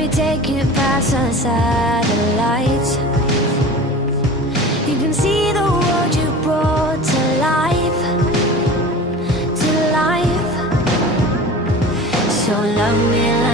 me take you past the satellites. You can see the world you brought to life, to life. So love me like